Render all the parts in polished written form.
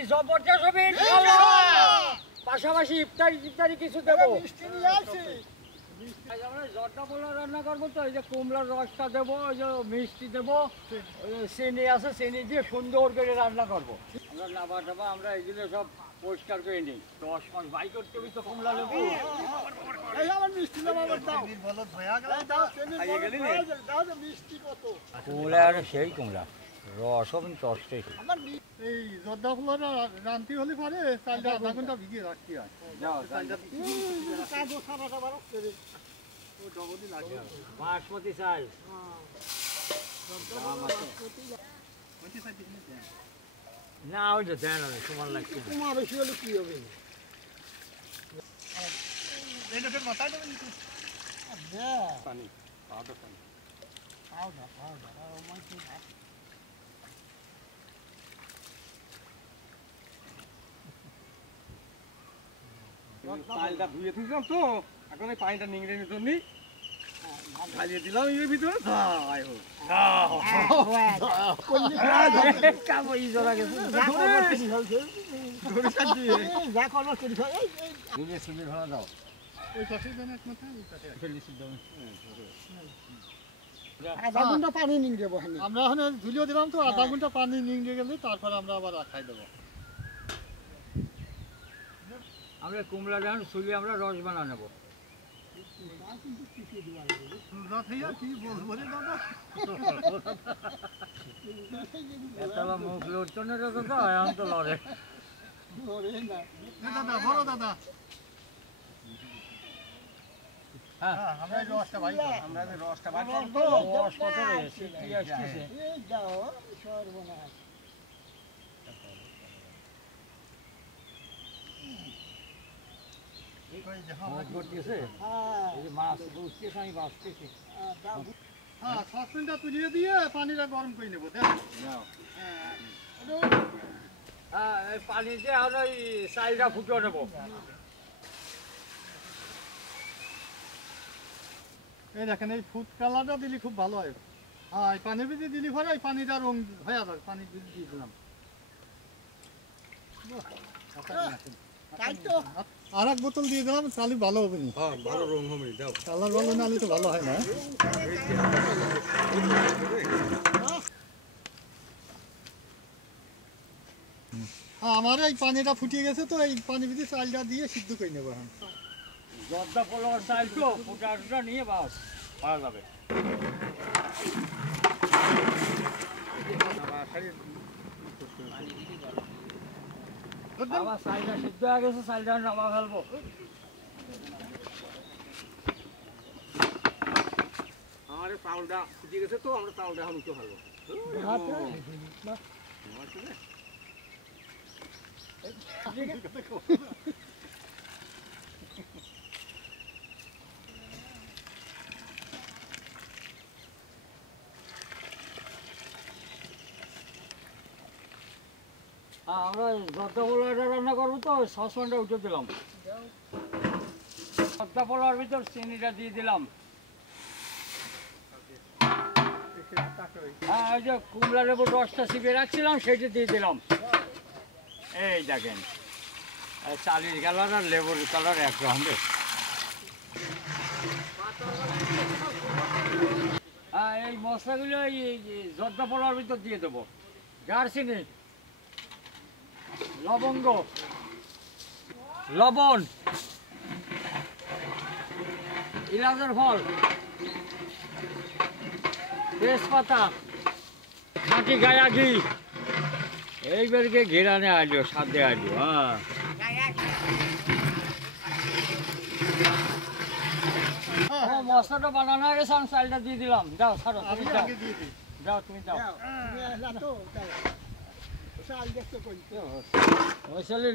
কি জবরদস্ত হবে পাশাপাশি ইফতারি কিছু দেবো আমরা জর্দা পোলাও রান্না করবো তো এই যে কুমড়ার রসটা দেবো ওই যে মিষ্টি দেবো চিনি আছে চিনি দিয়ে সুন্দর করে রান্না করবো আমরা নাবা টাবা আমরা এগুলো সব পরিষ্কার করে নিই 10 মাস বাই করতে হবে তো কুমড়া লেবু কুমড়া আর সেই কুমড়া রসও কিন্তু অষ্টেই এই জর্দা ফুলের রান্তি হলে পরে চালটা আধা ঘন্টা ভিজিয়ে রাখতে হয় বাসমতি চাল না ওইটা দেন তোমার লাগছে তোমার বেশি হলে কি হবে পানি পাউডার পানি চালটা ধুয়ে তুললাম তো এখন এই পানিটা নিংড়ে নিত নি ঢালিয়ে দিলাম এর ভিতরে পানি নিংড়ে দেবো আমরা এখন ধুলিয়ে দিলাম তো আধা ঘন্টা পানি নিংড়ে গেলে তারপর আমরা আবার রাখাই দেবো আমরা কুমড়া ডান শুলিয়ে আমরা রস বানা নেবো মুখ লড়তো না দাদা এখন তো লড়ে দাদা বড় দাদা রসটা ভাই আমরা রসটা ভাই রস কত রয়েছে কি আসতেছে তুলিয়ে দিয়ে পানিটা গরম করে নেবো পানি দিয়ে আমরা ওই চালটা ফুটিয়ে নেবো এই দেখেন এই ফুড কালারটা দিলে খুব ভালো হয় হ্যাঁ পানি ভিজে দিলি পরে এই পানিটা রং হয়ে যাবে পানি ভিজে দিয়ে দিলাম আর এক বোতল দিয়ে দিলাম তাহলে ভালো হবে না ভালো রং হবে দাও কালার ভালো না হলে তো ভালো হয় না আমার এই পানিটা ফুটিয়ে গেছে তো এই পানি ভিজে চালটা দিয়ে সিদ্ধ করে নেবো এখন জর্দা পোলাওর চাল তো ফুটা নিয়ে বাস পাওয়া যাবে আবার চালটা সিদ্ধ হয়ে গেছে চালটা নামা ফেলবো আমার চাউলটা ফুটে গেছে তো আমরা চাউলটা এখন উঠে ফেলবো আমরা জর্দা পোলাওটা রান্না করবো তো সসপ্যানটা উঠে দিলাম জর্দা পোলাওর ভিতর চিনিটা দিয়ে দিলাম হ্যাঁ ওই যে কুমড়া লেবুর রসটা চিপে রাখছিলাম সেটা দিয়ে দিলাম এই দেখেন চালের কালার আর লেবুর কালার একরকম হ্যাঁ এই মশলাগুলো এই জর্দা পোলাওর ভিতর দিয়ে দেবো দারচিনি লবঙ্গ লবণ ইলাচের ফল তেজপাতা খাঁটি গায়া ঘি এইবারকে ঘেরানে আসলো সাথে আসলো হ্যাঁ মশলাটা বানানো হয়ে গেছে আমি চালটা দিয়ে দিলাম যাও ছাড়ো তুমি যাও যাও তুমি যাও ওই চালে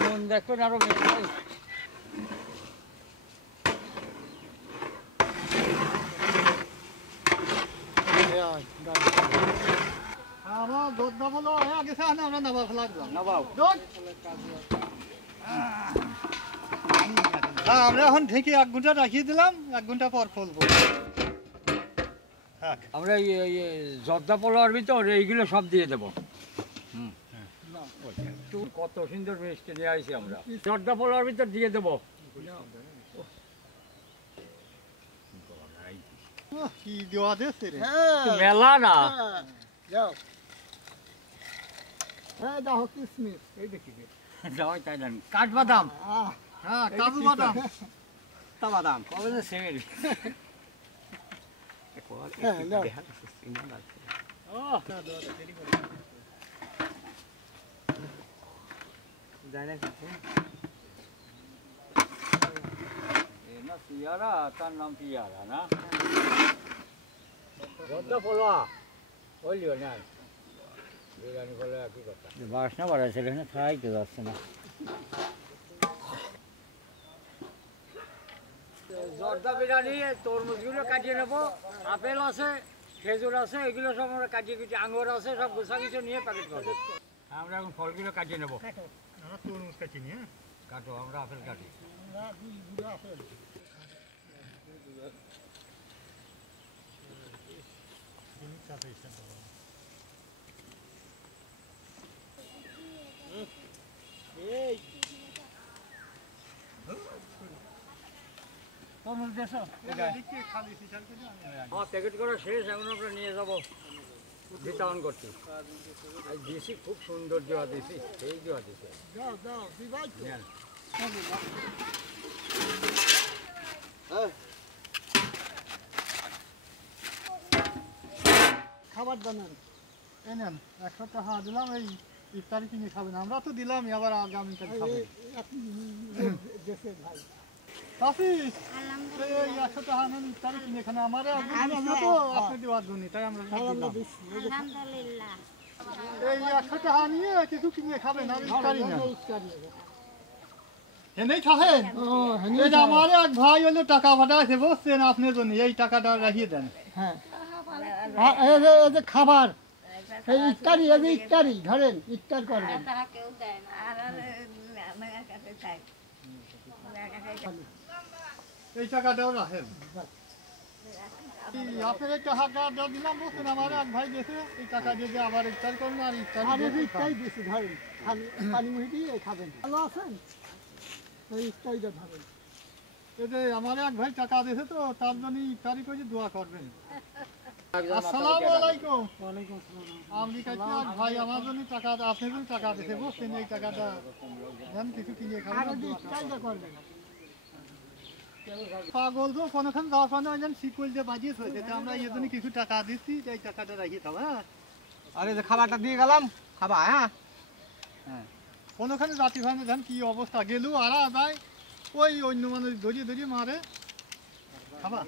নুন দেখবেন আরো বেশি আমার দুধ নামালো হয়ে গেছে আমরা নামা ফেলাম আমরা এখন ঢেকে 1 ঘন্টা রাখিয়ে দিলাম 1 ঘন্টা পর খুলবো আমরা জর্দা পোলাওর ভিতর এইগুলো সব দিয়ে দেবো কত সুন্দর মিষ্টি নিয়ে আসি আমরা। জর্দা পোলার ভিতর দিয়ে দেবো। কি দেওয়া দিয়েছে রে? মেলা না। যাও হ্যাঁ দেখো কিসমিস এই দেখি যাওয়াই তাই জানি। কাঠবাদাম। হ্যাঁ, কাজু বাদাম। বাদাম কবে যে সেল। হ্যাঁ যাও না পিয়ারা, তার নাম পিয়ারা না? জর্দা পোলা বললিও না, বিরিয়ানি পোলা একই কথা। বাসনা বাড়াইছিল না, খাইতে যাচ্ছে না। জর্দা বিরিয়ানি তরমুজগুলো কাটিয়ে নেবো, আপেল আছে, খেজুর আছে, এগুলো সব আমরা কাটিয়ে কুটিয়ে, আঙুর আছে, সব গোছা কিছু নিয়ে প্যাকেট করবো। আমরা এখন ফলগুলো কাটিয়ে নেবো। আমরা তরমুজ কাটি নি, হ্যাঁ? কাটো, আমরা আপেল কাটি। তরমুজ দেশো? আমার প্যাকেট করা শেষ, এখন আমরা নিয়ে যাবো বিতরণ করতে। দিছি খুব সুন্দর দেওয়া দিছি, সেই দেওয়া দিছি। যাও যাও দিবাই তো নেন। খাবার বানান এই নেন, 100 টাকা দিলাম, এই ইফতারি কিনে খাবেন। আমরা তো দিলামই, আবার আগামীকাল খাবেন। দেশে ভাই চাচি, এই 100 টাকা নেন, ইফতারি কিনে খান। আমারে তো আপনি দেওয়ার জন্য, তাই আমরা দিলাম। আলহামদুলিল্লাহ। এই 100 টাকা নিয়ে কিছু কিনে খাবেন, আর ইফতারি না। এনেই খাবেন? এই যে আমার এক ভাই হলো টাকা পাঠাইছে, বুঝছেন, আপনার জন্য এই টাকাটা রাখিয়ে দেন। হ্যাঁ এই যে খাবার এই ইফতারি এই যে ইফতারি ধরেন ইফতার করবেন টাকা কেউ দেয় না, আর আমার কাছে চাই। এই টাকাটাও রাখেন। আপনার এই টাকাটা দিলাম, বুঝছেন, আমার এক ভাই দিয়েছে, এই টাকা দিয়ে আবার ইফতার করুন, আর ইফতারি আর এই যে দিয়ে ইফতারি দিছি ধরেন পানি মুহি দিয়ে খাবেন ভালো আছেন এই ইফতারিটা ধরেন এই যে আমার এক ভাই টাকা দিয়েছে, তো তার জন্য ইফতারি করে দোয়া করবেন। আসসালামু আলাইকুম। ওয়ালাইকুম আসসালাম আমেরিকাতে এক ভাই আমার জন্য টাকা, আপনার জন্য টাকা দিয়েছে, বুঝছেন, এই টাকাটা দেন, কিছু কিনে আর খাবেন। এই যে ইফতারিটা করবেন পাগল তো কোনোখান যাওয়ার পর যেন শিকল দিয়ে বাজিয়ে হয়েছে, আমরা এই জন্য কিছু টাকা দিচ্ছি, এই টাকাটা রাখিয়ে খাবো। হ্যাঁ, আরে যে খাবারটা দিয়ে গেলাম খাবা হ্যাঁ কোনোখানে জাতি ভাই দেন কি অবস্থা, গেলু আরা যায়, ওই অন্য মানুষ ধরিয়ে ধরিয়ে মারে। খাবা?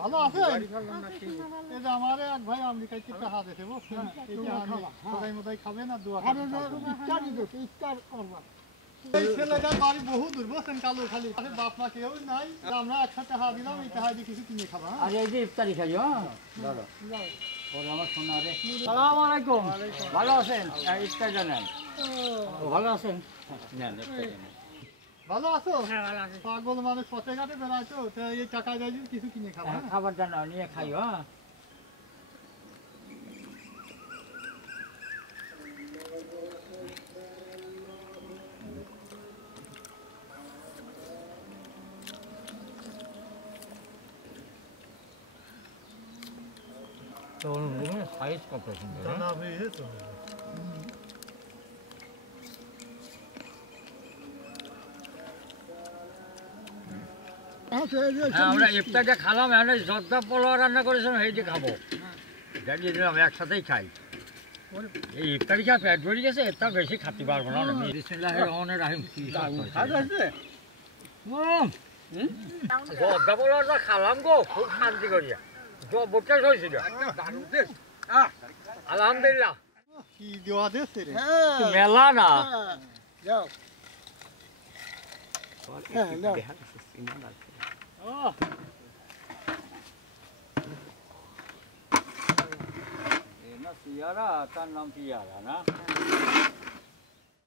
ভালো আছে? এই যে আমার এক ভাই আমেরিকায় টাকা দিয়েছে, বুঝছেন, এইটা আমি সবাই মোটাই খাবেন আর দোয়া আর এই করবেন। যে ইফতারি দিছে ইফতার করবা এই ছেলেটার বাড়ি বহু দূর, বুঝছেন, কালো খালি, বাপ মা কেউ নাই, আমরা 100 টাকা দিলাম, এই টাকা দিয়ে কিছু কিনে খাবা। আর এই যে ইফতারি খাই, হ্যাঁ ধরো পরে আমার শোনা রে। সালাম আলাইকুম, ভালো আছেন? ইফতার জানেন? ভালো আছেন? নেন ইফতার নেন। ভালো আছো? পাগল মানুষ পথে ঘাটে বেড়াইছো, তো এই টাকা দিয়ে কিছু কিনে খাবা। হ্যাঁ? খাবার জানো নিয়ে খাই, হ্যাঁ। তো সাইজ কত সুন্দর, আমরা ইফতারটা খালাম, এখন জর্দা পোলাও রান্না করেছিলাম, এই যে খাবো, জানিয়ে দিলাম একসাথেই খাই। এই ইফতারি খা পেট ভরে গেছে, এর তার বেশি খাতে পারবো না। বিসমিল্লাহির রহমানির রহিম। জর্দা পোলাওটা খালাম গো, খুব শান্তি করিয়া, জবরদস্ত হয়েছিল, আলহামদুলিল্লাহ। কি দেওয়া দিয়েছে রে? মেলা না। যাও হ্যাঁ যাও পিয়ারা, তার নাম পিয়ারা না?